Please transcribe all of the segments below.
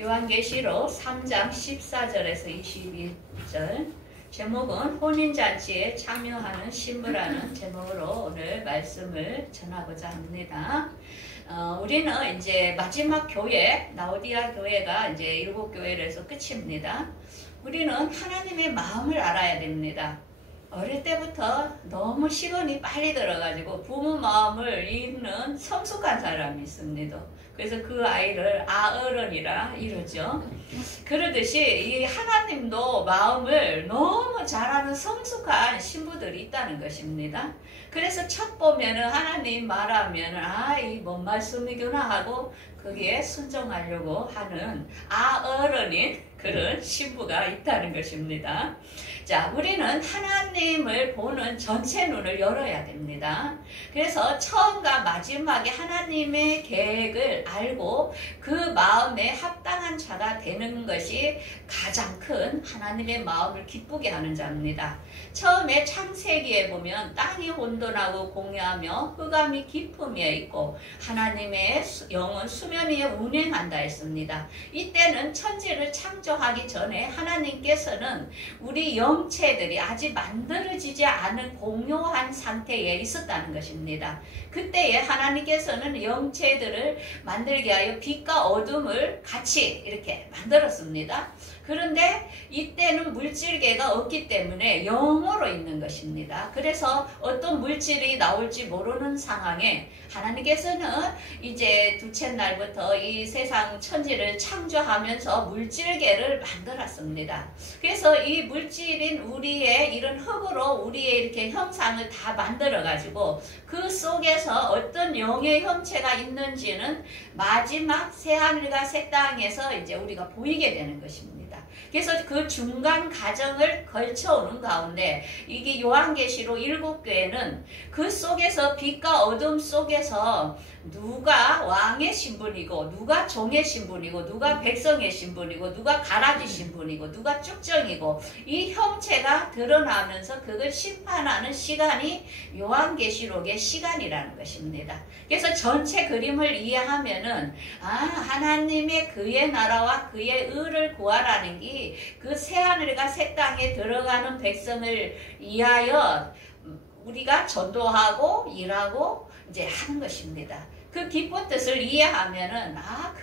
요한계시록 3장 14절에서 22절. 제목은 혼인잔치에 참여하는 신부라는 제목으로 오늘 말씀을 전하고자 합니다. 우리는 이제 마지막 교회, 라오디아 교회가 이제 7교회에서 끝입니다. 우리는 하나님의 마음을 알아야 됩니다. 어릴 때부터 너무 시간이 빨리 들어가지고 부모 마음을 읽는 성숙한 사람이 있습니다. 그래서 그 아이를 아어른이라 이러죠. 그러듯이 이 하나님도 마음을 너무 잘하는 성숙한 신부들이 있다는 것입니다. 그래서 첫 보면은 하나님 말하면은 이 뭔 말씀이구나 하고 거기에 순종하려고 하는 아어른인 그런 신부가 있다는 것입니다. 자, 우리는 하나님을 보는 전체 눈을 열어야 됩니다. 그래서 처음과 마지막에 하나님의 계획을 알고 그 마음에 합당한 자가 되는 것이 가장 큰 하나님의 마음을 기쁘게 하는 자입니다. 처음에 창세기에 보면 땅이 혼돈하고 공유하며 흑암이 깊음에 있고 하나님의 영은 수면 위에 운행한다 했습니다. 이때는 천지를 창조하기 전에 하나님께서는 우리 영체들이 아직 만들어지지 않은 공유한 상태에 있었다는 것입니다. 그때에 하나님께서는 영체들을 만들게 하여 빛과 어둠을 같이 이렇게 만들었습니다. 그런데 이때는 물질계가 없기 때문에 영으로 있는 것입니다. 그래서 어떤 물질이 나올지 모르는 상황에 하나님께서는 이제 둘째 날부터 이 세상 천지를 창조하면서 물질계를 만들었습니다. 그래서 이 물질인 우리의 이런 흙으로 우리의 이렇게 형상을 다 만들어 가지고 그 속에서 어떤 영의 형체가 있는지는 마지막 새하늘과 새 땅에서 이제 우리가 보이게 되는 것입니다. 그래서 그 중간 과정을 걸쳐오는 가운데 이게 요한계시록 7교회는 그 속에서 빛과 어둠 속에서 누가 왕의 신분이고 누가 종의 신분이고 누가 백성의 신분이고 누가 가라지 신분이고 누가 쭉정이고 이 형체가 드러나면서 그걸 심판하는 시간이 요한계시록의 시간이라는 것입니다. 그래서 전체 그림을 이해하면은 하나님의 그의 나라와 그의 의를 구하라는 게 그 새하늘과 새 땅에 들어가는 백성을 위하여 우리가 전도하고 일하고 이제 하는 것입니다. 그 깊은 뜻을 이해하면은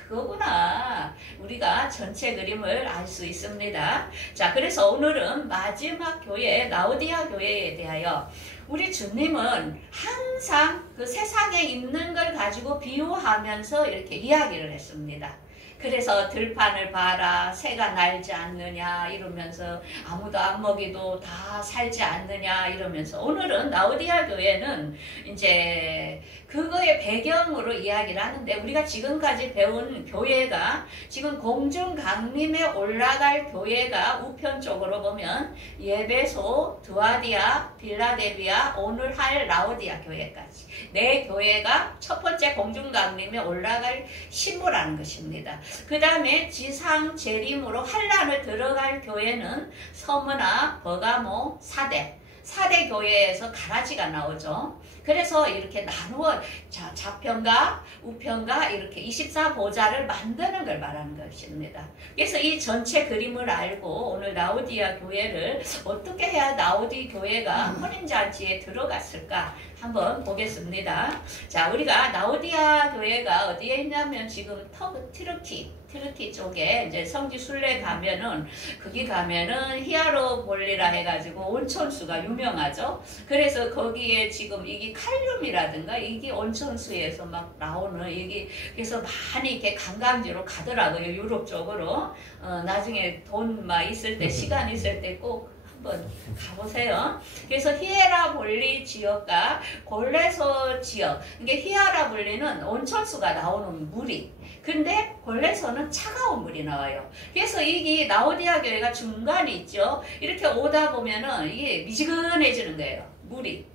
그거구나 우리가 전체 그림을 알 수 있습니다. 자, 그래서 오늘은 마지막 교회 라오디아 교회에 대하여 우리 주님은 항상 그 세상에 있는 걸 가지고 비유하면서 이렇게 이야기를 했습니다. 그래서 들판을 봐라 새가 날지 않느냐 이러면서 아무도 안 먹이도 다 살지 않느냐 이러면서 오늘은 라오디아 교회는 이제 그거의 배경으로 이야기를 하는데 우리가 지금까지 배운 교회가 지금 공중 강림에 올라갈 교회가 우편 쪽으로 보면 예배소, 드와디아, 빌라델비아, 오늘 할 라오디아 교회까지 네 교회가 첫 번째 공중 강림에 올라갈 신부라는 것입니다. 그 다음에 지상 재림으로 환란을 들어갈 교회는 서문화, 버가모, 사대 교회에서 가라지가 나오죠. 그래서 이렇게 나누어 좌편과 우편과 이렇게 24보좌를 만드는 걸 말하는 것입니다. 그래서 이 전체 그림을 알고 오늘 라오디아 교회를 어떻게 해야 라오디 교회가 혼인잔치에 들어갔을까 한번 보겠습니다. 자, 우리가 라오디아 교회가 어디에 있냐면 지금 티르키 쪽에 이제 성지 순례 가면은 거기 가면은 히아로볼리라 해가지고 온천수가 유명하죠. 그래서 거기에 지금 이게 칼륨이라든가 이게 온천수에서 막 나오는 이게 그래서 많이 이렇게 관광지로 가더라고요. 유럽 쪽으로. 나중에 돈 막 있을 때 시간 있을 때 꼭 한번 가보세요. 그래서 히에라볼리 지역과 골레소 지역, 이게 히에라볼리는 온천수가 나오는 물이, 근데 골레소는 차가운 물이 나와요. 그래서 이게 라오디아 교회가 중간에 있죠. 이렇게 오다 보면은 이게 미지근해지는 거예요, 물이.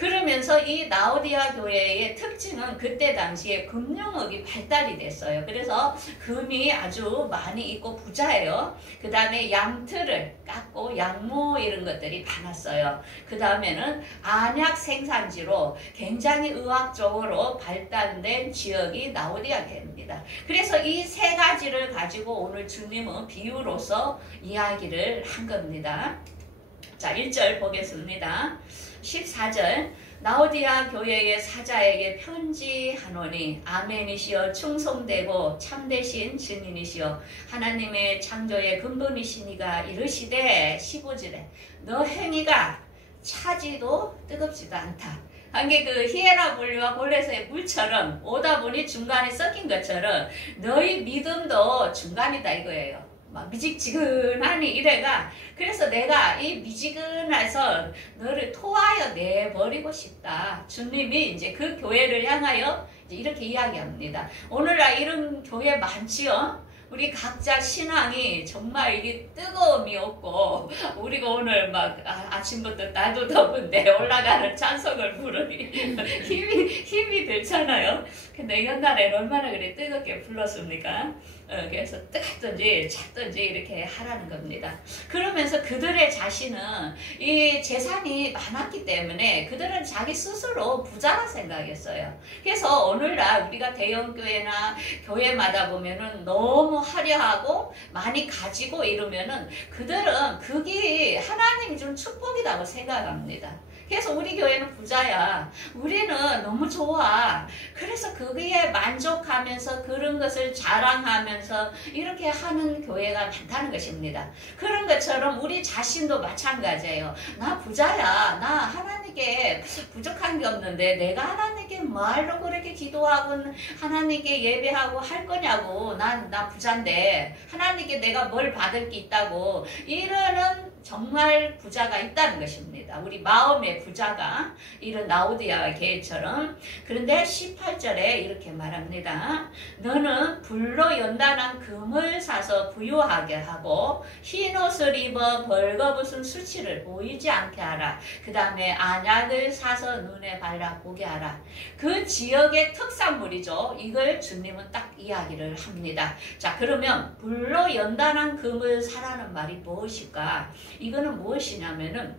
그러면서 이 라오디아 교회의 특징은 그때 당시에 금융업이 발달이 됐어요. 그래서 금이 아주 많이 있고 부자예요. 그 다음에 양틀을 깎고 양모 이런 것들이 많았어요. 그 다음에는 안약 생산지로 굉장히 의학적으로 발달된 지역이 라오디아 교회입니다. 그래서 이 세 가지를 가지고 오늘 주님은 비유로서 이야기를 한 겁니다. 자, 1절 보겠습니다. 14절 라오디아 교회의 사자에게 편지하노니 아멘이시여 충성되고 참되신 증인이시여 하나님의 창조의 근본이시니가 이르시되 15절에 너 행위가 차지도 뜨겁지도 않다. 한게 그 히에라 분리와 골레서의 물처럼 오다 보니 중간에 섞인 것처럼 너희 믿음도 중간이다 이거예요. 막 미직지근하니 이래가 그래서 내가 이 미지근해서 너를 토하여 내버리고 싶다. 주님이 이제 그 교회를 향하여 이제 이렇게 이야기합니다. 오늘날 이런 교회 많지요? 우리 각자 신앙이 정말 이게 뜨거움이 없고 우리가 오늘 막 아침부터 날도 더운데 올라가는 찬송을 부르니 힘이 들잖아요. 근데 옛날에는 얼마나 그래 뜨겁게 불렀습니까? 그래서 뜨겁든지 찼든지 이렇게 하라는 겁니다. 그러면서 그들의 자신은 이 재산이 많았기 때문에 그들은 자기 스스로 부자라 생각했어요. 그래서 오늘날 우리가 대형교회나 교회마다 보면은 너무 화려하고 많이 가지고 이러면은 그들은 그게 하나님이 준 축복이라고 생각합니다. 그래서 우리 교회는 부자야. 우리는 너무 좋아. 그래서 거기에 만족하면서 그런 것을 자랑하면서 이렇게 하는 교회가 많다는 것입니다. 그런 것처럼 우리 자신도 마찬가지예요. 나 부자야. 나 하나님께 부족한 게 없는데 내가 하나님께 말로 그렇게 기도하고 하나님께 예배하고 할 거냐고. 나 부자인데 하나님께 내가 뭘 받을 게 있다고. 이러는 정말 부자가 있다는 것입니다. 우리 마음의 부자가 이런 라오디아 교회처럼. 그런데 18절에 이렇게 말합니다. 너는 불로 연단한 금을 사서 부유하게 하고 흰 옷을 입어 벌거벗은 수치를 보이지 않게 하라. 그 다음에 안약을 사서 눈에 발라 보게 하라. 그 지역의 특산물이죠. 이걸 주님은 딱 이야기를 합니다. 자, 그러면 불로 연단한 금을 사라는 말이 무엇일까? 이거는 무엇이냐면은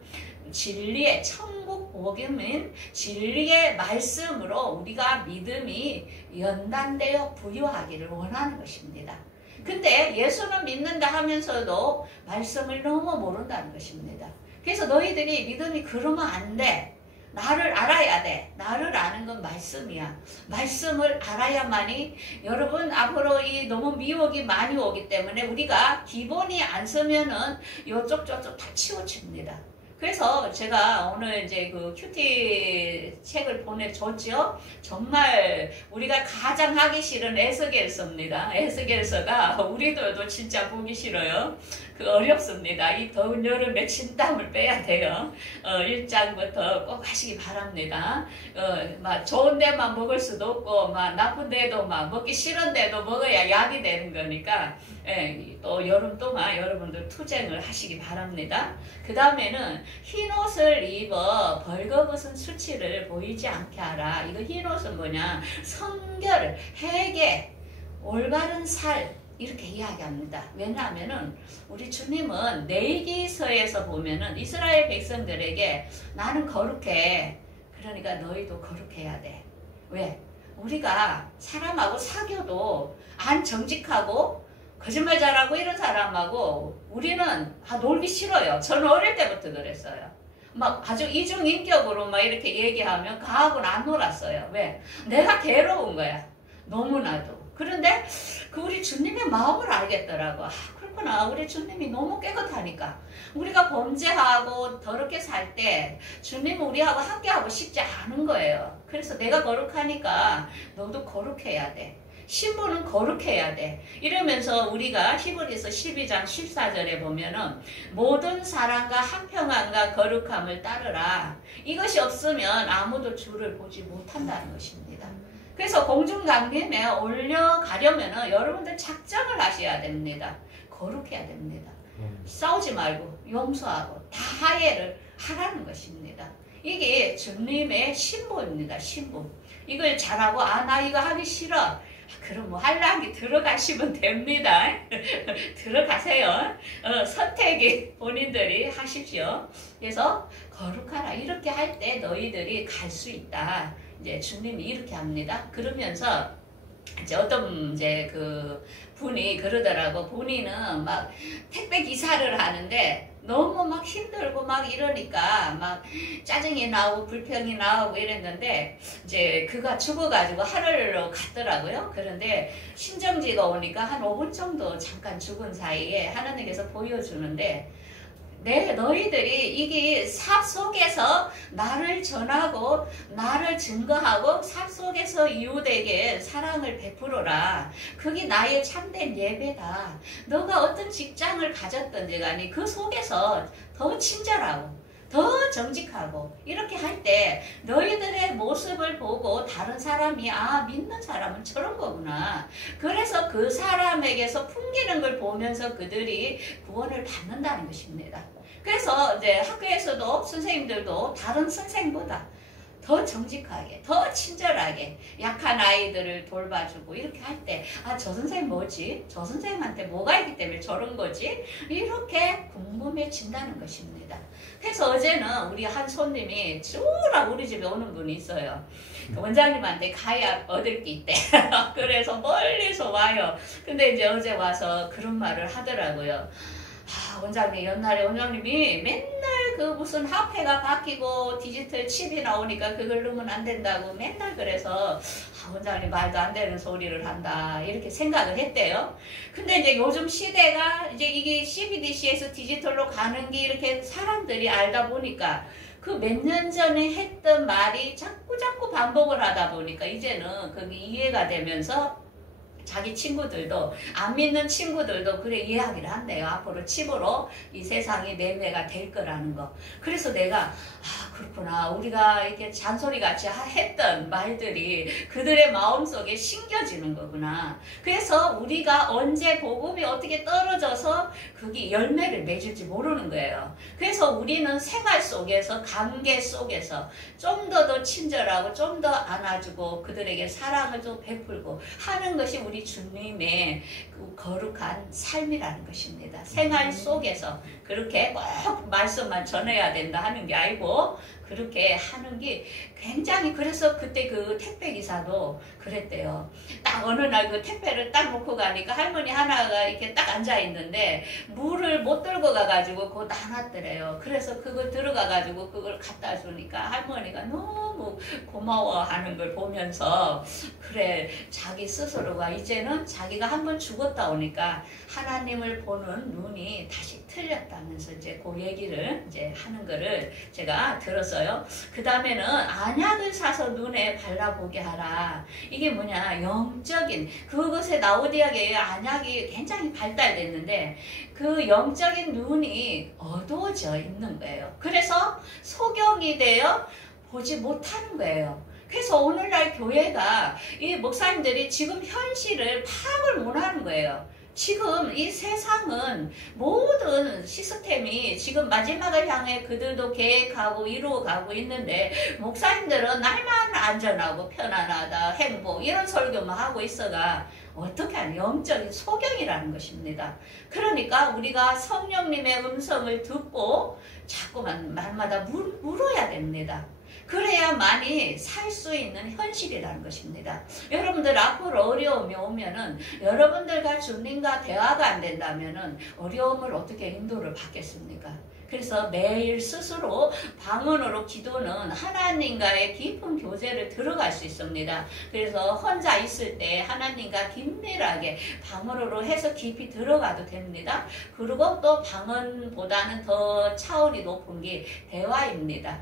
진리의 천국 복음인 진리의 말씀으로 우리가 믿음이 연단되어 부유하기를 원하는 것입니다. 근데 예수는 믿는다 하면서도 말씀을 너무 모른다는 것입니다. 그래서 너희들이 믿음이 그러면 안 돼. 나를 알아야 돼. 나를 아는 건 말씀이야. 말씀을 알아야만이 여러분 앞으로 이 너무 미혹이 많이 오기 때문에 우리가 기본이 안 서면은 요쪽 저쪽 다 치우칩니다. 그래서 제가 오늘 이제 그 큐티 책을 보내줬죠. 정말 우리가 가장 하기 싫은 에스겔서입니다. 에스겔서가 우리들도 진짜 보기 싫어요. 그 어렵습니다. 이 더운 여름에 진땀을 빼야 돼요. 1장부터 꼭 하시기 바랍니다. 막 좋은 데만 먹을 수도 없고 막 나쁜 데도 막 먹기 싫은 데도 먹어야 약이 되는 거니까 또 여름 동안 여러분들 투쟁을 하시기 바랍니다. 그 다음에는 흰 옷을 입어 벌거벗은 수치를 보이지 않게 하라. 이거 흰 옷은 뭐냐? 성결, 회개, 올바른 살 이렇게 이야기합니다. 왜냐하면은 우리 주님은 레위기서에서 보면은 이스라엘 백성들에게 나는 거룩해. 그러니까 너희도 거룩해야 돼. 왜? 우리가 사람하고 사귀어도 안 정직하고 거짓말 잘하고 이런 사람하고 우리는 놀기 싫어요. 저는 어릴 때부터 그랬어요. 막 아주 이중인격으로 막 이렇게 얘기하면 그하고는 안 놀았어요. 왜? 내가 괴로운 거야. 너무나도. 그런데 그 우리 주님의 마음을 알겠더라고. 그렇구나. 우리 주님이 너무 깨끗하니까. 우리가 범죄하고 더럽게 살 때 주님은 우리하고 함께하고 싶지 않은 거예요. 그래서 내가 거룩하니까 너도 거룩해야 돼. 신부는 거룩해야 돼. 이러면서 우리가 히브리서 12장 14절에 보면은 모든 사랑과 한평함과 거룩함을 따르라. 이것이 없으면 아무도 주를 보지 못한다는 것입니다. 그래서 공중강림에 올려가려면은 여러분들 작정을 하셔야 됩니다. 거룩해야 됩니다. 싸우지 말고 용서하고 다 화해를 하라는 것입니다. 이게 주님의 신부입니다. 신부. 이걸 잘하고 나 이거 하기 싫어. 그럼 뭐 할랑이 들어가시면 됩니다. 들어가세요. 선택이 본인들이 하십시오. 그래서 거룩하라. 이렇게 할 때 너희들이 갈 수 있다. 이제 주님이 이렇게 합니다. 그러면서 이제 어떤 이제 그 분이 그러더라고. 본인은 막 택배 기사를 하는데 너무 막 힘들고 막 이러니까 막 짜증이 나오고 불평이 나오고 이랬는데 이제 그가 죽어가지고 하늘로 갔더라고요. 그런데 심정지가 오니까 한 5분 정도 잠깐 죽은 사이에 하나님께서 보여주는데 너희들이 이게 삽 속에서 나를 전하고 나를 증거하고 삽 속에서 이웃에게 사랑을 베풀어라. 그게 나의 참된 예배다. 너가 어떤 직장을 가졌든지 간에 그 속에서 더 친절하고 더 정직하고 이렇게 할 때 너희들의 모습을 보고 다른 사람이 믿는 사람은 저런 거구나. 그래서 그 사람에게서 풍기는 걸 보면서 그들이 구원을 받는다는 것입니다. 그래서 이제 학교에서도 선생님들도 다른 선생보다 더 정직하게, 더 친절하게 약한 아이들을 돌봐주고 이렇게 할 때 저 선생님 뭐지? 저 선생님한테 뭐가 있기 때문에 저런 거지? 이렇게 궁금해진다는 것입니다. 그래서 어제는 우리 한 손님이 쭈라 우리 집에 오는 분이 있어요. 원장님한테 가야 얻을 게 있대. 그래서 멀리서 와요. 근데 이제 어제 와서 그런 말을 하더라고요. 원장님, 옛날에 원장님이 맨날 그 무슨 화폐가 바뀌고 디지털 칩이 나오니까 그걸 넣으면 안 된다고 맨날 그래서 원장님 말도 안 되는 소리를 한다 이렇게 생각을 했대요. 근데 이제 요즘 시대가 이제 이게 CBDC에서 디지털로 가는 게 이렇게 사람들이 알다 보니까 그 몇 년 전에 했던 말이 자꾸 반복을 하다 보니까 이제는 그게 이해가 되면서 자기 친구들도 안 믿는 친구들도 그래 이야기를 한대요. 앞으로 칩으로 이 세상이 매매가 될 거라는 거. 그래서 내가 그렇구나. 우리가 이렇게 잔소리같이 했던 말들이 그들의 마음속에 심겨지는 거구나. 그래서 우리가 언제 복음이 어떻게 떨어져서 그게 열매를 맺을지 모르는 거예요. 그래서 우리는 생활 속에서 관계 속에서 좀 더 친절하고 좀 더 안아주고 그들에게 사랑을 좀 베풀고 하는 것이 우리 주님의 그 거룩한 삶이라는 것입니다. 생활 속에서 그렇게 꼭 말씀만 전해야 된다 하는 게 아니고 그렇게 하는 게 굉장히 그래서 그때 그 택배 기사도 그랬대요. 딱 어느 날 그 택배를 딱 놓고 가니까 할머니 하나가 이렇게 딱 앉아 있는데 물을 못 들고 가가지고 그거 놔놨더래요. 그래서 그걸 들어가가지고 그걸 갖다 주니까 할머니가 너무 고마워하는 걸 보면서 그래 자기 스스로가 이제는 자기가 한번 죽었다 오니까 하나님을 보는 눈이 다시 틀렸다면서 이제 그 얘기를 이제 하는 거를 제가 들었어요. 그 다음에는 안약을 사서 눈에 발라보게 하라. 이게 뭐냐 영적인 그것에 라오디아계의 안약이 굉장히 발달됐는데 그 영적인 눈이 어두워져 있는 거예요. 그래서 소경이 되어 보지 못하는 거예요. 그래서 오늘날 교회가 이 목사님들이 지금 현실을 파악을 못하는 거예요. 지금 이 세상은 모든 시스템이 지금 마지막을 향해 그들도 계획하고 이루어가고 있는데 목사님들은 날만 안전하고 편안하다 행복 이런 설교만 하고 있어가 어떻게 하냐 영적인 소경이라는 것입니다. 그러니까 우리가 성령님의 음성을 듣고 자꾸만 말마다 물어야 됩니다. 그래야만이 살 수 있는 현실이라는 것입니다. 여러분들 앞으로 어려움이 오면은 여러분들과 주님과 대화가 안 된다면은 어려움을 어떻게 인도를 받겠습니까? 그래서 매일 스스로 방언으로 기도는 하나님과의 깊은 교제를 들어갈 수 있습니다. 그래서 혼자 있을 때 하나님과 긴밀하게 방언으로 해서 깊이 들어가도 됩니다. 그리고 또 방언보다는 더 차원이 높은 게 대화입니다.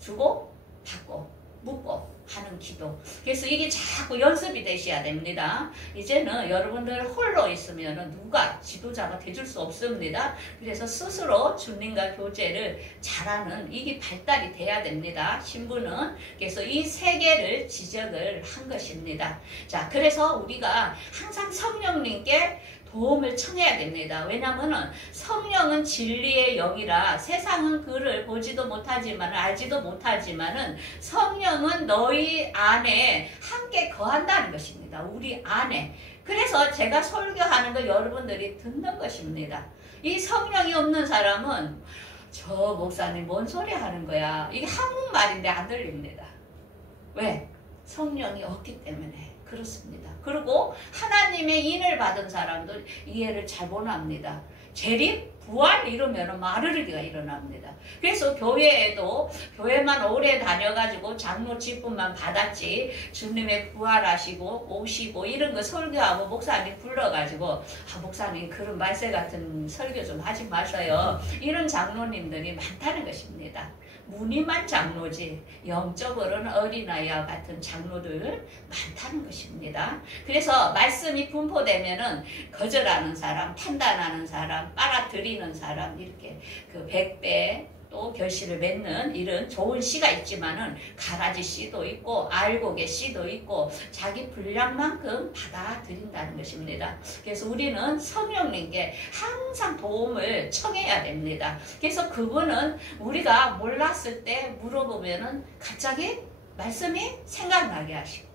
주고 받고 묻고 하는 기도. 그래서 이게 자꾸 연습이 되셔야 됩니다. 이제는 여러분들 홀로 있으면 누가 지도자가 돼줄 수 없습니다. 그래서 스스로 주님과 교제를 잘하는 이게 발달이 돼야 됩니다. 신부는 그래서 이 세 개를 지적을 한 것입니다. 자, 그래서 우리가 항상 성령님께 도움을 청해야 됩니다. 왜냐하면 성령은 진리의 영이라 세상은 그를 보지도 못하지만 알지도 못하지만은 성령은 너희 안에 함께 거한다는 것입니다. 우리 안에. 그래서 제가 설교하는 거 여러분들이 듣는 것입니다. 이 성령이 없는 사람은 저 목사님 뭔 소리 하는 거야. 이게 한국말인데 안 들립니다. 왜? 성령이 없기 때문에 그렇습니다. 그리고 하나님의 인을 받은 사람들 이해를 잘 못합니다. 재림, 부활 이러면 마르르기가 일어납니다. 그래서 교회에도 교회만 오래 다녀가지고 장로 직분만 받았지 주님의 부활하시고 오시고 이런 거 설교하고 목사님 불러가지고 목사님 그런 말세 같은 설교 좀 하지 마세요. 이런 장로님들이 많다는 것입니다. 무늬만 장로지 영적으로는 어린아이와 같은 장로들 많다는 것입니다. 그래서 말씀이 분포되면은 거절하는 사람, 판단하는 사람, 빨아들이는 사람 이렇게 그 100배 또 결실을 맺는 이런 좋은 씨가 있지만은 가라지 씨도 있고 알곡의 씨도 있고 자기 분량만큼 받아들인다는 것입니다. 그래서 우리는 성령님께 항상 도움을 청해야 됩니다. 그래서 그분은 우리가 몰랐을 때 물어보면은 갑자기 말씀이 생각나게 하시고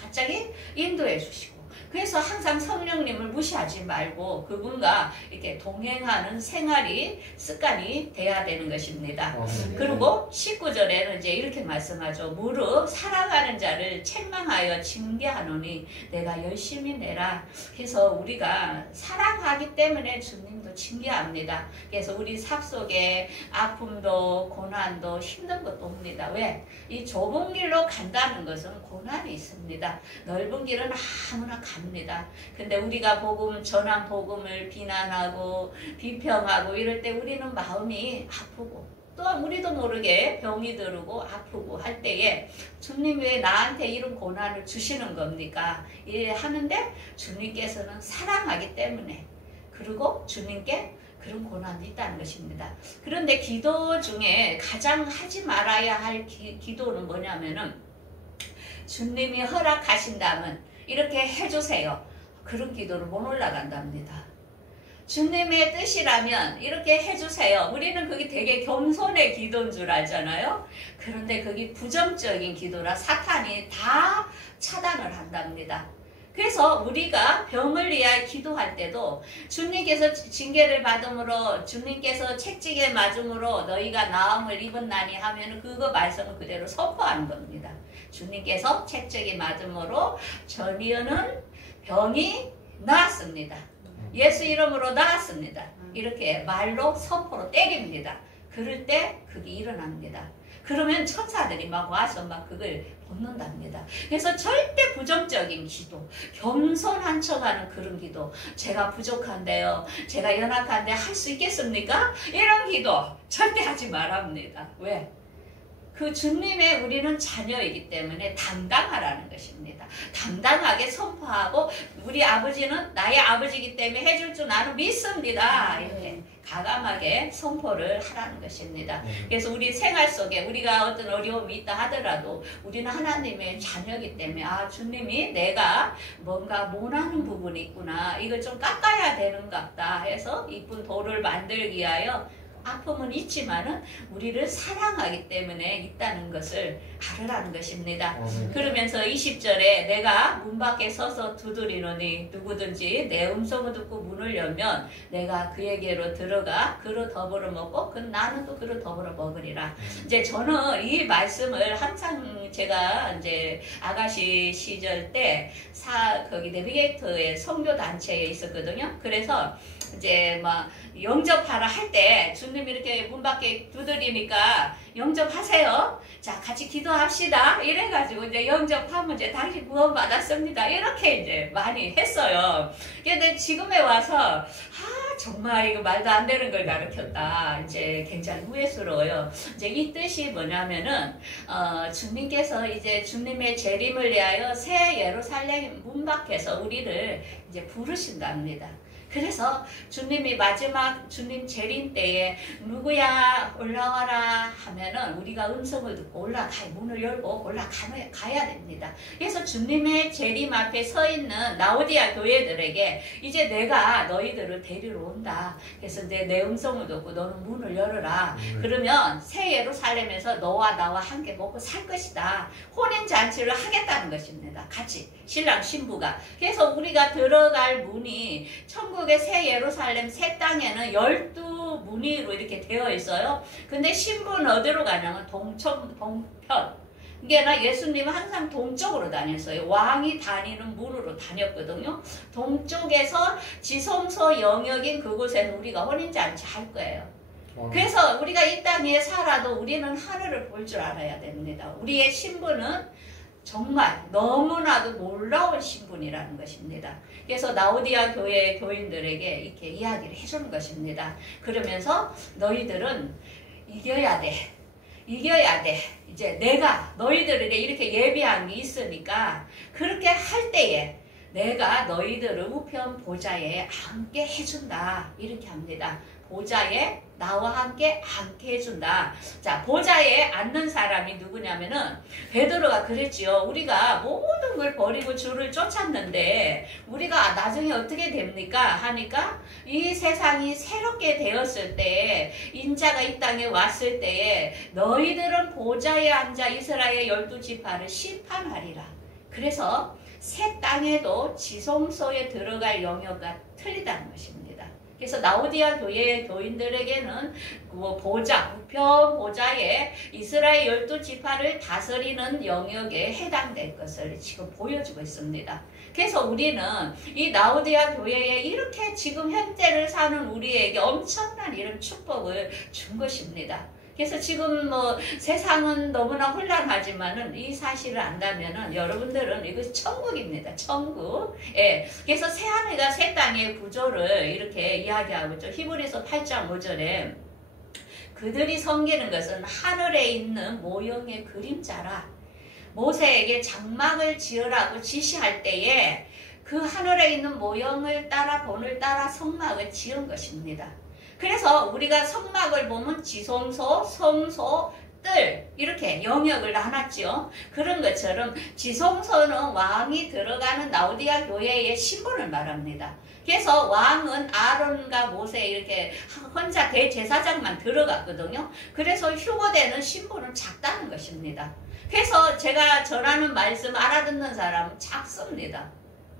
갑자기 인도해 주시고 그래서 항상 성령님을 무시하지 말고 그분과 이렇게 동행하는 생활이 습관이 돼야 되는 것입니다. 그리고 19절에는 이제 이렇게 말씀하죠. 무릇 사랑하는 자를 책망하여 징계하노니 내가 열심히 내라. 그래서 우리가 사랑하기 때문에 주님도 징계합니다. 그래서 우리 삽 속에 아픔도 고난도 힘든 것도 옵니다. 왜? 이 좁은 길로 간다는 것은 고난이 있습니다. 넓은 길은 아무나 갑니다. 근데 우리가 전한 복음을 비난하고 비평하고 이럴 때 우리는 마음이 아프고 또 우리도 모르게 병이 들고 아프고 할 때에 주님 왜 나한테 이런 고난을 주시는 겁니까? 예, 하는데 주님께서는 사랑하기 때문에 그리고 주님께 그런 고난이 있다는 것입니다. 그런데 기도 중에 가장 하지 말아야 할 기도는 뭐냐면은 주님이 허락하신다면 이렇게 해주세요. 그런 기도를 못 올라간답니다. 주님의 뜻이라면 이렇게 해주세요. 우리는 그게 되게 겸손의 기도인 줄 알잖아요. 그런데 그게 부정적인 기도라 사탄이 다 차단을 한답니다. 그래서 우리가 병을 위하여 기도할 때도 주님께서 징계를 받음으로 주님께서 책찍에 맞음으로 너희가 나음을 입었나니 하면 그거 말씀을 그대로 선포하는 겁니다. 주님께서 책찍에 맞음으로 전이어는 병이 나았습니다. 예수 이름으로 나았습니다. 이렇게 말로 선포로 때립니다. 그럴 때 그게 일어납니다. 그러면 천사들이 막 와서 막 그걸 돕는답니다. 그래서 절대 부정적인 기도, 겸손한 척하는 그런 기도, 제가 부족한데요, 제가 연약한데 할 수 있겠습니까? 이런 기도 절대 하지 말랍니다. 왜? 그 주님의 우리는 자녀이기 때문에 당당하라는 것입니다. 당당하게 선포하고 우리 아버지는 나의 아버지이기 때문에 해줄 줄 나는 믿습니다. 이렇게 과감하게 선포를 하라는 것입니다. 그래서 우리 생활 속에 우리가 어떤 어려움이 있다 하더라도 우리는 하나님의 자녀이기 때문에 주님이 내가 뭔가 못하는 부분이 있구나. 이걸 좀 깎아야 되는 것 같다 해서 이쁜 돌을 만들기 위하여 아픔은 있지만은 우리를 사랑하기 때문에 있다는 것을 알으라는 것입니다. 그러면서 20절에 내가 문 밖에 서서 두드리노니 누구든지 내 음성을 듣고 문을 열면 내가 그에게로 들어가 그로 더불어 먹고 그 나는 또 그로 더불어 먹으리라. 이제 저는 이 말씀을 항상 제가 이제 아가씨 시절 때 거기 내비게이터의 선교 단체에 있었거든요. 그래서 이제 막 영접하라 할 때 주님이 이렇게 문 밖에 두드리니까 영접하세요. 자, 같이 기도합시다. 이래가지고 이제 영접하면 이제 당신 구원 받았습니다. 이렇게 이제 많이 했어요. 근데 지금에 와서 정말 이거 말도 안 되는 걸 가르쳤다. 이제 굉장히 후회스러워요. 이제 이 뜻이 뭐냐면은 주님께서 이제 주님의 재림을 위하여 새 예루살렘 문 밖에서 우리를 이제 부르신답니다. 그래서 주님이 마지막 주님 재림 때에 누구야 올라와라 하면은 우리가 음성을 듣고 올라가야 문을 열고 올라가야 됩니다. 그래서 주님의 재림 앞에 서 있는 라오디아 교회들에게 이제 내가 너희들을 데리러 온다. 그래서 이제 내 음성을 듣고 너는 문을 열어라. 그러면 새 예루살렘에서 너와 나와 함께 먹고 살 것이다. 혼인잔치를 하겠다는 것입니다. 같이 신랑 신부가. 그래서 우리가 들어갈 문이 천국의 새 예루살렘 새 땅에는 12문으로 이렇게 되어 있어요. 근데 신부는 어디로 가냐면 동편. 이게 예수님은 항상 동쪽으로 다녔어요. 왕이 다니는 문으로 다녔거든요. 동쪽에서 지성소 영역인 그곳에서 우리가 혼인잔치 할 거예요. 그래서 우리가 이 땅에 살아도 우리는 하늘을 볼 줄 알아야 됩니다. 우리의 신부는 정말 너무나도 놀라운 신분이라는 것입니다. 그래서 라오디아 교회의 교인들에게 이렇게 이야기를 해주는 것입니다. 그러면서 너희들은 이겨야 돼. 이제 내가 너희들에게 이렇게 예비한 게 있으니까 그렇게 할 때에 내가 너희들을 우편 보좌에 앉게 해준다. 이렇게 합니다. 보좌에 나와 함께 앉게 해준다. 자, 보좌에 앉는 사람이 누구냐면은 베드로가 그랬지요. 우리가 모든 걸 버리고 주를 쫓았는데 우리가 나중에 어떻게 됩니까? 하니까 이 세상이 새롭게 되었을 때에 인자가 이 땅에 왔을 때에 너희들은 보좌에 앉아 이스라엘 12지파를 심판하리라. 그래서 새 땅에도 지성소에 들어갈 영역과 틀리다는 것입니다. 그래서 라오디아 교회의 교인들에게는 보좌, 우편 보좌에 이스라엘 12지파를 다스리는 영역에 해당될 것을 지금 보여주고 있습니다. 그래서 우리는 이 라오디아 교회에 이렇게 지금 현재를 사는 우리에게 엄청난 이런 축복을 준 것입니다. 그래서 지금 세상은 너무나 혼란하지만은 이 사실을 안다면은 여러분들은 이것이 천국입니다. 천국. 예. 그래서 새하늘과 새 땅의 구조를 이렇게 이야기하고 있죠. 히브리서 8장 5절에 그들이 섬기는 것은 하늘에 있는 모형의 그림자라. 모세에게 장막을 지으라고 지시할 때에 그 하늘에 있는 모형을 따라 본을 따라 성막을 지은 것입니다. 그래서 우리가 성막을 보면 지성소, 성소, 뜰 이렇게 영역을 나눴죠. 그런 것처럼 지성소는 왕이 들어가는 라오디아 교회의 신분을 말합니다. 그래서 왕은 아론과 모세 이렇게 혼자 대제사장만 들어갔거든요. 그래서 휴거되는 신분은 작다는 것입니다. 그래서 제가 전하는 말씀 알아듣는 사람은 작습니다.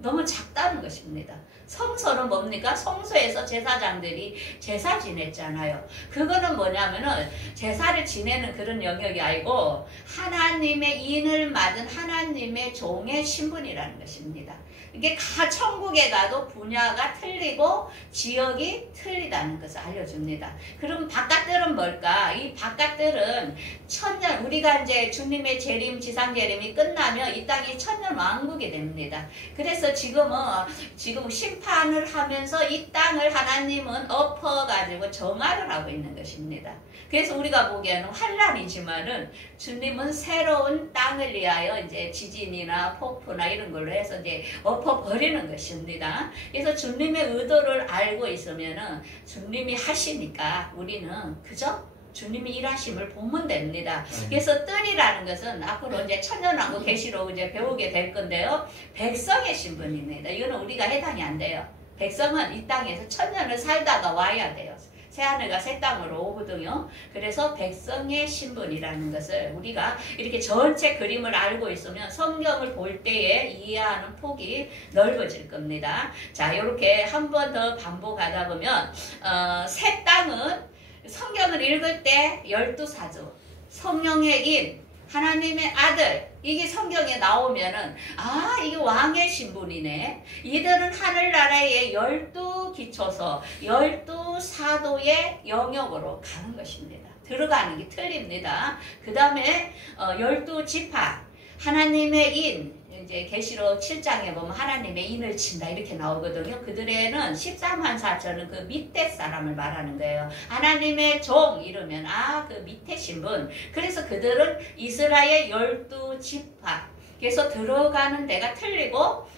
너무 작다는 것입니다. 성소는 뭡니까? 성소에서 제사장들이 제사 지냈잖아요. 그거는 뭐냐면은 제사를 지내는 그런 영역이 아니고 하나님의 인을 맡은 하나님의 종의 신분이라는 것입니다. 이게 천국에 가도 분야가 틀리고 지역이 틀리다는 것을 알려줍니다. 그럼 바깥들은 뭘까? 이 바깥들은 천년, 우리가 이제 주님의 재림, 지상 재림이 끝나면 이 땅이 천년 왕국이 됩니다. 그래서 지금 심판을 하면서 이 땅을 하나님은 엎어가지고 정화를 하고 있는 것입니다. 그래서 우리가 보기에는 환란이지만은 주님은 새로운 땅을 위하여 이제 지진이나 폭포나 이런 걸로 해서 이제 엎어버리는 것입니다. 그래서 주님의 의도를 알고 있으면은 주님이 하시니까 우리는 그죠? 주님이 일하심을 보면 됩니다. 그래서 뜰이라는 것은 앞으로 이제 천년왕국 계시록 이제 배우게 될 건데요. 백성의 신분입니다. 이거는 우리가 해당이 안 돼요. 백성은 이 땅에서 천년을 살다가 와야 돼요. 새하늘과 새 땅으로 오거든요. 그래서 백성의 신분이라는 것을 우리가 이렇게 전체 그림을 알고 있으면 성경을 볼 때에 이해하는 폭이 넓어질 겁니다. 자, 이렇게 한 번 더 반복하다 보면 새 땅은 성경을 읽을 때 12사조, 성령의 인, 하나님의 아들, 이게 성경에 나오면은 이게 왕의 신분이네. 이들은 하늘나라의 12기초서 12사도의 영역으로 가는 것입니다. 들어가는 게 틀립니다. 그 다음에 12지파, 하나님의 인, 이제 계시록 7장에 보면 하나님의 인을 친다 이렇게 나오거든요. 그들에는 13만 4천은 그 밑에 사람을 말하는 거예요. 하나님의 종 이러면 그 밑에 신분. 그래서 그들은 이스라엘 12지파. 그래서 들어가는 데가 틀리고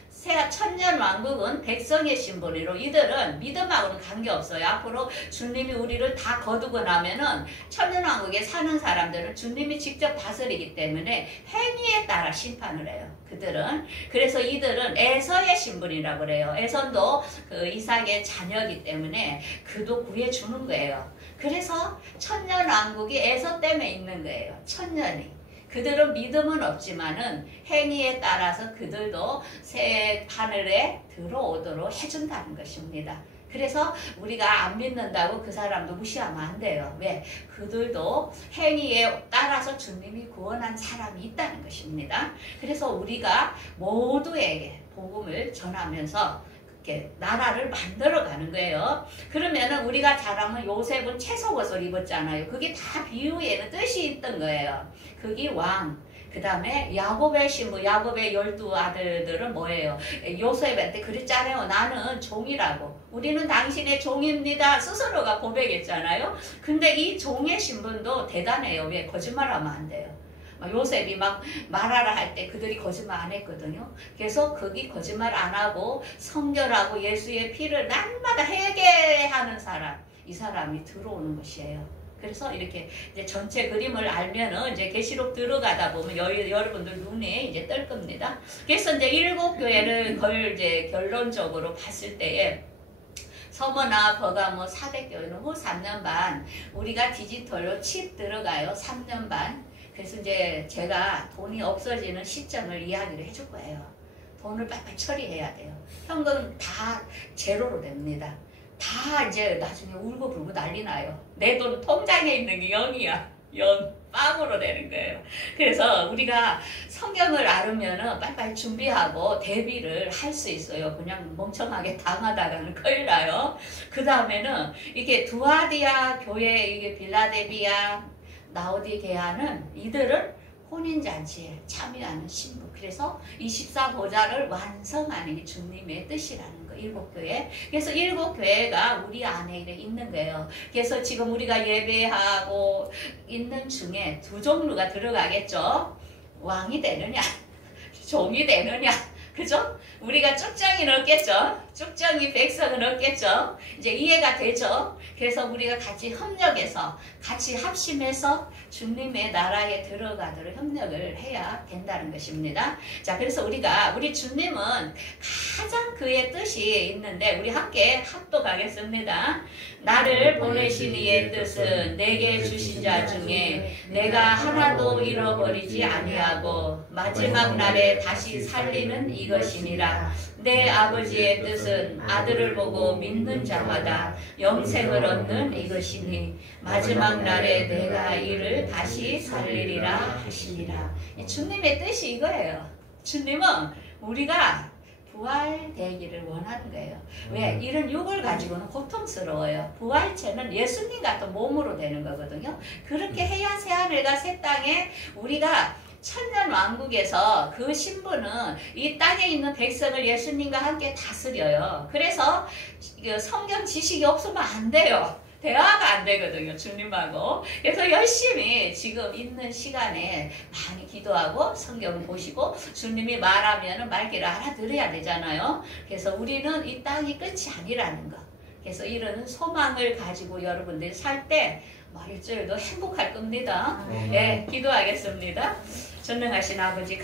천년 왕국은 백성의 신분으로 이들은 믿음하고는 관계없어요. 앞으로 주님이 우리를 다 거두고 나면은 천년 왕국에 사는 사람들은 주님이 직접 다스리기 때문에 행위에 따라 심판을 해요. 그들은. 그래서 이들은 에서의 신분이라고 그래요. 에선도 그 이삭의 자녀이기 때문에 그도 구해주는 거예요. 그래서 천년 왕국이 에서 때문에 있는 거예요. 천년이. 그들은 믿음은 없지만은 행위에 따라서 그들도 새 하늘에 들어오도록 해준다는 것입니다. 그래서 우리가 안 믿는다고 그 사람도 무시하면 안 돼요. 왜? 그들도 행위에 따라서 주님이 구원한 사람이 있다는 것입니다. 그래서 우리가 모두에게 복음을 전하면서 이렇게 나라를 만들어가는 거예요. 그러면은 우리가 잘 알면 요셉은 채속옷을 입었잖아요. 그게 다 비유에는 뜻이 있던 거예요. 그게 왕. 그 다음에 야곱의 신부, 야곱의 12아들들은 뭐예요? 요셉한테 그랬잖아요. 나는 종이라고. 우리는 당신의 종입니다. 스스로가 고백했잖아요. 근데 이 종의 신분도 대단해요. 왜? 거짓말하면 안 돼요. 요셉이 막 말하라 할 때 그들이 거짓말 안 했거든요. 그래서 거기 거짓말 안 하고 성결하고 예수의 피를 날마다 회개하는 사람, 이 사람이 들어오는 것이에요. 그래서 이렇게 이제 전체 그림을 알면은 이제 계시록 들어가다 보면 여러분들 눈에 이제 뜰 겁니다. 그래서 이제 7교회를 이제 결론적으로 봤을 때에 서머나 버가모 4대교회는 후 3년 반 우리가 디지털로 칩 들어가요. 3년 반. 그래서 이제 제가 돈이 없어지는 시점을 이야기를 해줄 거예요. 돈을 빨리 처리해야 돼요. 현금 다 제로로 됩니다. 다 이제 나중에 울고불고 난리 나요. 내 돈 통장에 있는 게 0이야. 0. 빵으로 되는 거예요. 그래서 우리가 성경을 알으면은 빨리빨리 준비하고 대비를 할 수 있어요. 그냥 멍청하게 당하다가는 큰일 나요. 그 다음에는 이게 두아디아 교회, 이게 빌라델비아, 라오디게아는 이들은 혼인잔치에 참여하는 신부. 그래서 24보좌를 완성하는 게 주님의 뜻이라는 거. 7교회. 그래서 7교회가 우리 안에 있는 거예요. 그래서 지금 우리가 예배하고 있는 중에 두 종류가 들어가겠죠. 왕이 되느냐, 종이 되느냐. 그죠? 우리가 쭉정이 넣겠죠? 쭉정이 백성을 넣겠죠? 이제 이해가 되죠? 그래서 우리가 같이 협력해서, 같이 합심해서 주님의 나라에 들어가도록 협력을 해야 된다는 것입니다. 자, 그래서 우리 주님은 가장 그의 뜻이 있는데, 우리 함께 합독하겠습니다. 나를 보내신 이의 뜻은 내게 주신 자 중에 내가 하나도 잃어버리지 아니하고 마지막 날에 다시 살리는 이것이니라. 내 아버지의 뜻은 아들을 보고 믿는 자마다 영생을 얻는 이것이니 마지막 날에 내가 이를 다시 살리리라 하시니라. 주님의 뜻이 이거예요. 주님은 우리가 부활되기를 원하는 거예요. 왜? 이런 육을 가지고는 고통스러워요. 부활체는 예수님 같은 몸으로 되는 거거든요. 그렇게 해야 새하늘과 새 땅에 우리가 천년 왕국에서 그 신부는 이 땅에 있는 백성을 예수님과 함께 다스려요. 그래서 성경 지식이 없으면 안 돼요. 대화가 안 되거든요. 주님하고. 그래서 열심히 지금 있는 시간에 많이 기도하고 성경을 보시고 주님이 말하면 말귀를 알아들어야 되잖아요. 그래서 우리는 이 땅이 끝이 아니라는 거. 그래서 이런 소망을 가지고 여러분들이 살 때 일주일도 행복할 겁니다. 네, 기도하겠습니다. 전능하신 아버지